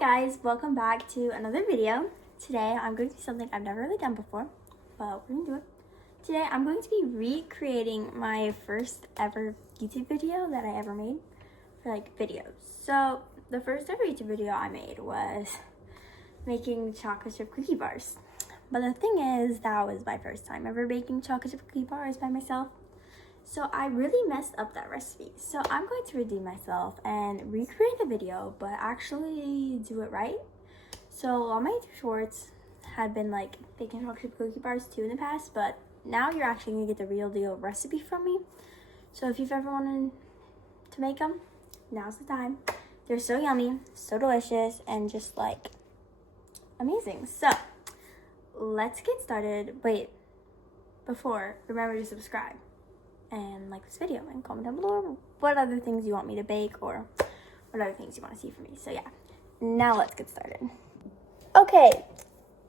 Hi guys, welcome back to another video. Today I'm going to do something I've never really done before, but we're gonna do it. Today I'm going to be recreating my first ever YouTube video that I ever made for videos. So the first ever YouTube video I made was making chocolate chip cookie bars. But the thing is, that was my first time ever baking chocolate chip cookie bars by myself. So I really messed up that recipe. So I'm going to redeem myself and recreate the video, but actually do it right. So all my YouTube shorts had been baking chocolate chip cookie bars too in the past, but now you're actually gonna get the real deal recipe from me. So if you've ever wanted to make them, now's the time. They're so yummy, so delicious, and just amazing. So let's get started. Wait, before, remember to subscribe and like this video and comment down below what other things you want me to bake or what other things you want to see from me. So yeah, now let's get started. Okay,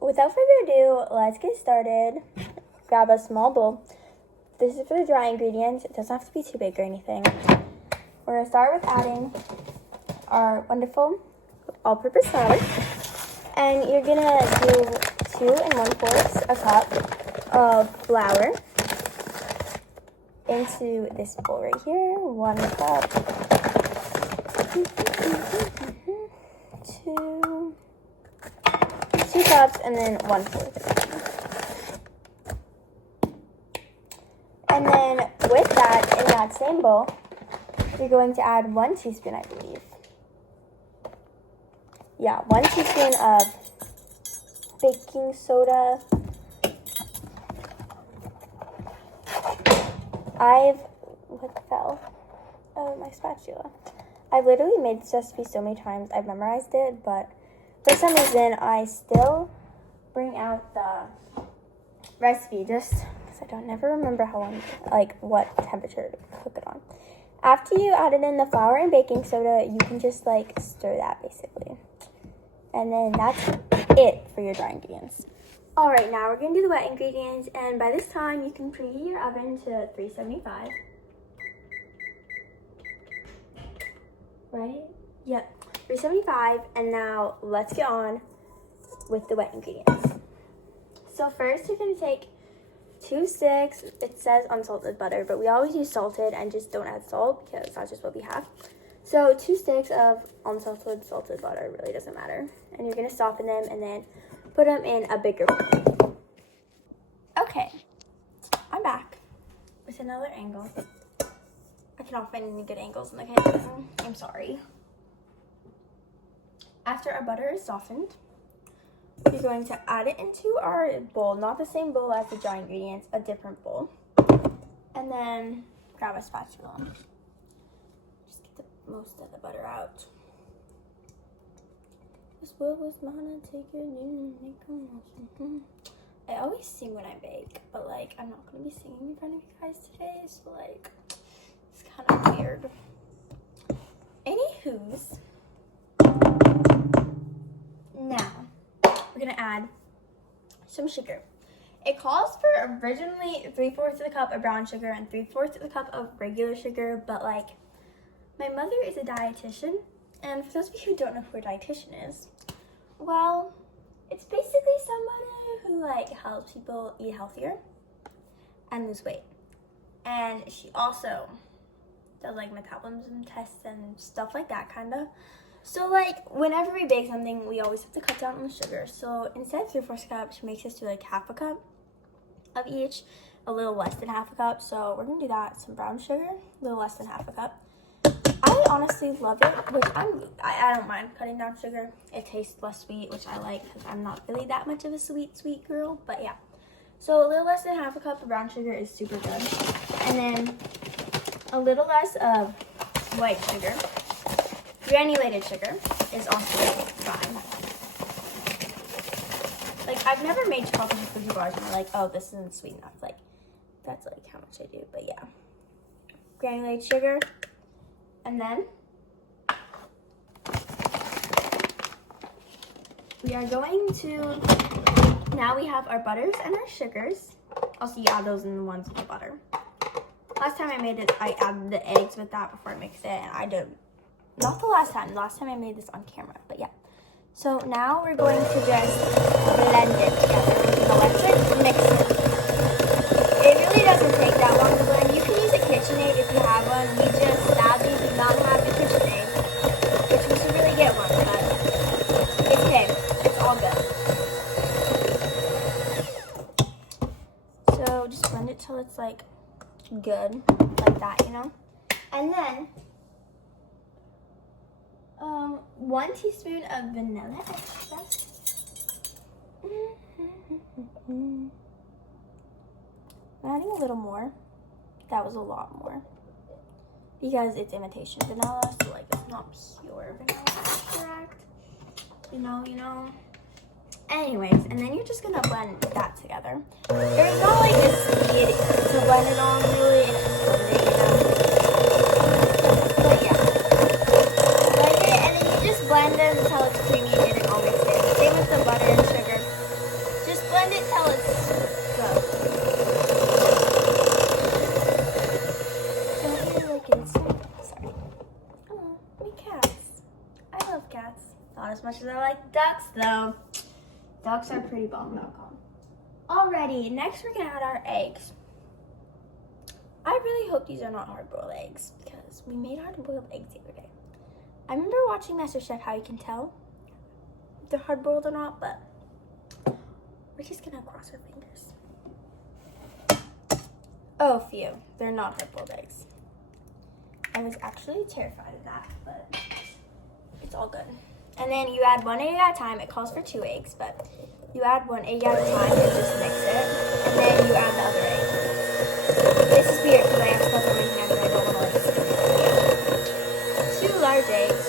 without further ado, let's get started. Grab a small bowl. This is for the dry ingredients. It doesn't have to be too big or anything. We're gonna start with adding our wonderful all-purpose flour, and you're gonna do 2 1/4 cup of flour into this bowl right here. 1 cup, 2 cups, and then 1/4. And then with that, in that same bowl, you're going to add 1 teaspoon, I believe. Yeah, 1 teaspoon of baking soda. What fell? Oh, my spatula. I've literally made this recipe so many times. I've memorized it, but for some reason, I still bring out the recipe just because I don't never remember how long, what temperature to cook it on. After you added in the flour and baking soda, you can just stir that basically. And then that's it for your dry ingredients. All right, now we're gonna do the wet ingredients, and by this time you can preheat your oven to 375. Right? Yep, 375, and now let's get on with the wet ingredients. So first you're gonna take 2 sticks, it says unsalted butter, but we always use salted and just don't add salt because that's just what we have. So 2 sticks of salted butter, really doesn't matter. And you're gonna soften them and then put them in a bigger bowl. Okay, I'm back with another angle. I cannot find any good angles in the kitchen. I'm sorry. After our butter is softened, we're going to add it into our bowl, not the same bowl as the dry ingredients, a different bowl. And then grab a spatula. Just get the most of the butter out. This bowl was mine, take it in and make a motion. I always sing when I bake, but I'm not gonna be singing in front of you guys today, so it's kind of weird. Anywho's, now we're gonna add some sugar. It calls for originally 3/4 cup of brown sugar and 3/4 cup of regular sugar, but my mother is a dietitian, and for those of you who don't know who a dietitian is, well, it's basically somebody who helps people eat healthier and lose weight. And she also does metabolism tests and stuff like that kinda. So whenever we bake something, we always have to cut down on the sugar. So instead of 3/4 cup, she makes us do 1/2 cup of each, a little less than 1/2 cup. So we're gonna do that. Some brown sugar, a little less than 1/2 cup. I honestly love it, which I don't mind cutting down sugar. It tastes less sweet, which I like because I'm not really that much of a sweet girl, but yeah. So a little less than 1/2 cup of brown sugar is super good. And then a little less of white sugar. Granulated sugar is also fine. I've never made chocolate chip cookie bars and I'm oh, this isn't sweet enough. That's how much I do, but yeah. Granulated sugar. And then we are going to, now we have our butters and our sugars. Also, you add those in the ones with the butter. Last time I made it, I added the eggs with that before I mixed it, and I did, not the last time I made this on camera, but yeah. So now we're going to just blend it together with an electric mixer. It really doesn't take that long to blend. You can use a KitchenAid if you have one. We just sadly do not have a KitchenAid, which we should really get one, but it's okay. It's all good. So just blend it till it's like good, like that, you know? And then 1 teaspoon of vanilla extract. I'm adding a little more. That was a lot more. Because it's imitation vanilla, so like it's not pure vanilla extract. You know. Anyways, and then you're just gonna blend that together. There's not like a speed to blend it on really, it's just blending, you know. But yeah. Blend it and then you just blend it until it's creamy and get it all mixed in. Same with the butter and sugar. Just blend it till it's good. Don't you like it? Sorry. Oh, my cats. I love cats. Not as much as I like ducks though. Ducks are pretty bomb.com. Alrighty, next we're gonna add our eggs. I really hope these are not hard-boiled eggs because we made hard-boiled eggs the other day. I remember watching MasterChef how you can tell if they're hard-boiled or not, but we're just gonna cross our fingers. Oh, phew, they're not hard-boiled eggs. I was actually terrified of that, but it's all good. And then you add 1 egg at a time. It calls for 2 eggs, but you add 1 egg at a time and just mix it. And then you add the other egg. This is weird because I have stuff on my hands and I don't want to like stick it. 2 large eggs.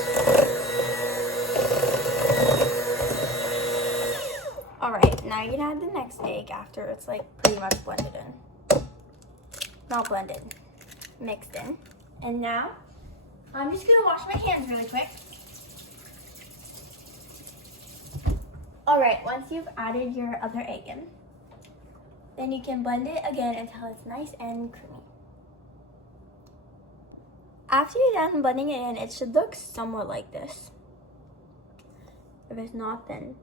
Alright, now you can add the next egg after it's like pretty much blended in. Not blended, mixed in. And now, I'm just going to wash my hands really quick. Alright, once you've added your other egg in, then you can blend it again until it's nice and creamy. After you're done blending it in, it should look somewhat like this. If it's not, then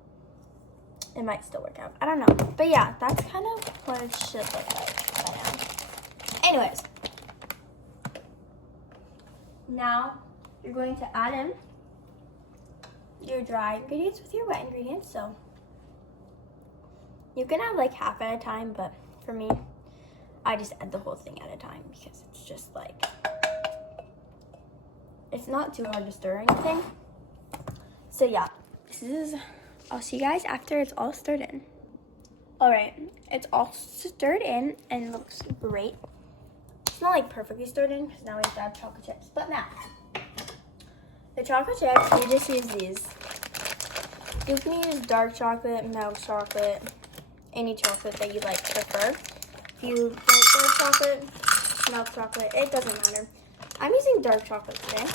it might still work out. I don't know. But yeah, that's kind of what it should look like by now. Anyways, now you're going to add in your dry ingredients with your wet ingredients. So you can add like half at a time, but for me, I just add the whole thing at a time because it's just like, it's not too hard to stir or anything. So yeah, I'll see you guys after it's all stirred in. Alright, it's all stirred in and it looks great. It's not like perfectly stirred in because now we have to add chocolate chips, but now the chocolate chips, you just use these. You can use dark chocolate, milk chocolate, any chocolate that you like prefer. If you like dark chocolate, milk chocolate, it doesn't matter. I'm using dark chocolate today.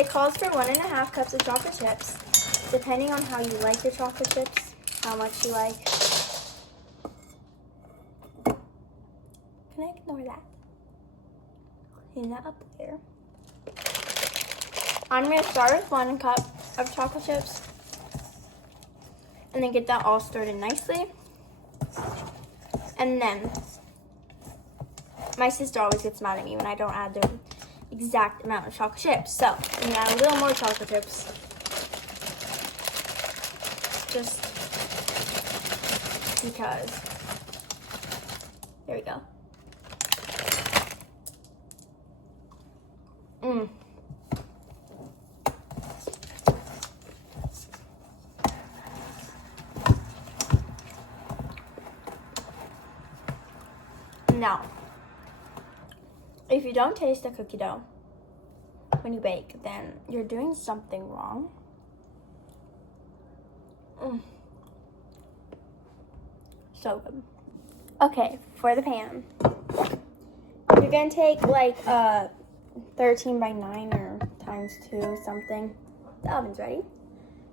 It calls for 1.5 cups of chocolate chips, depending on how you like your chocolate chips, how much you like. Can I ignore that? Clean that up there. I'm going to start with 1 cup of chocolate chips and then get that all stirred in nicely. And then my sister always gets mad at me when I don't add the exact amount of chocolate chips. So I'm going to add a little more chocolate chips. Just because. There we go. Now, if you don't taste the cookie dough when you bake, then you're doing something wrong. So good. Okay, for the pan, you're gonna take like 13 by 9 or ×2 something. The oven's ready.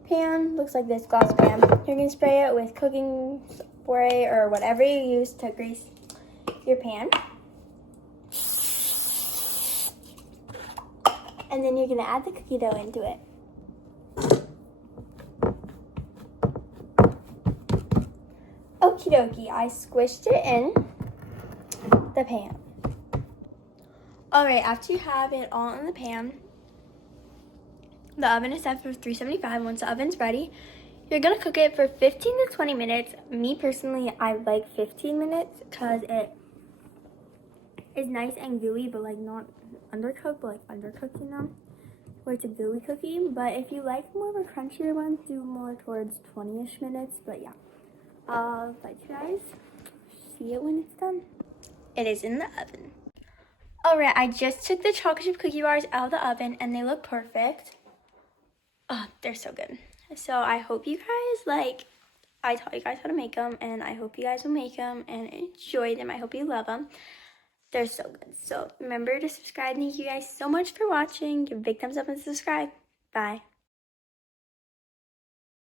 Pan looks like this, glass pan. You're gonna spray it with cooking spray or whatever you use to grease your pan. And then you're gonna add the cookie dough into it. Okie dokie, I squished it in the pan. Alright, after you have it all in the pan, the oven is set for 375. Once the oven's ready, you're gonna cook it for 15 to 20 minutes. Me personally, I like 15 minutes because it is nice and gooey, but like not undercooked, but like undercooked, you know, where it's a gooey cookie. But if you like more of a crunchier one, do more towards 20-ish minutes. But yeah, I'll let you guys see it when it's done. It is in the oven. Alright, I just took the chocolate chip cookie bars out of the oven and they look perfect. Oh, they're so good. So I hope you guys I taught you guys how to make them, and I hope you guys will make them and enjoy them. I hope you love them. They're so good. So remember to subscribe. Thank you guys so much for watching. Give a big thumbs up and subscribe. Bye.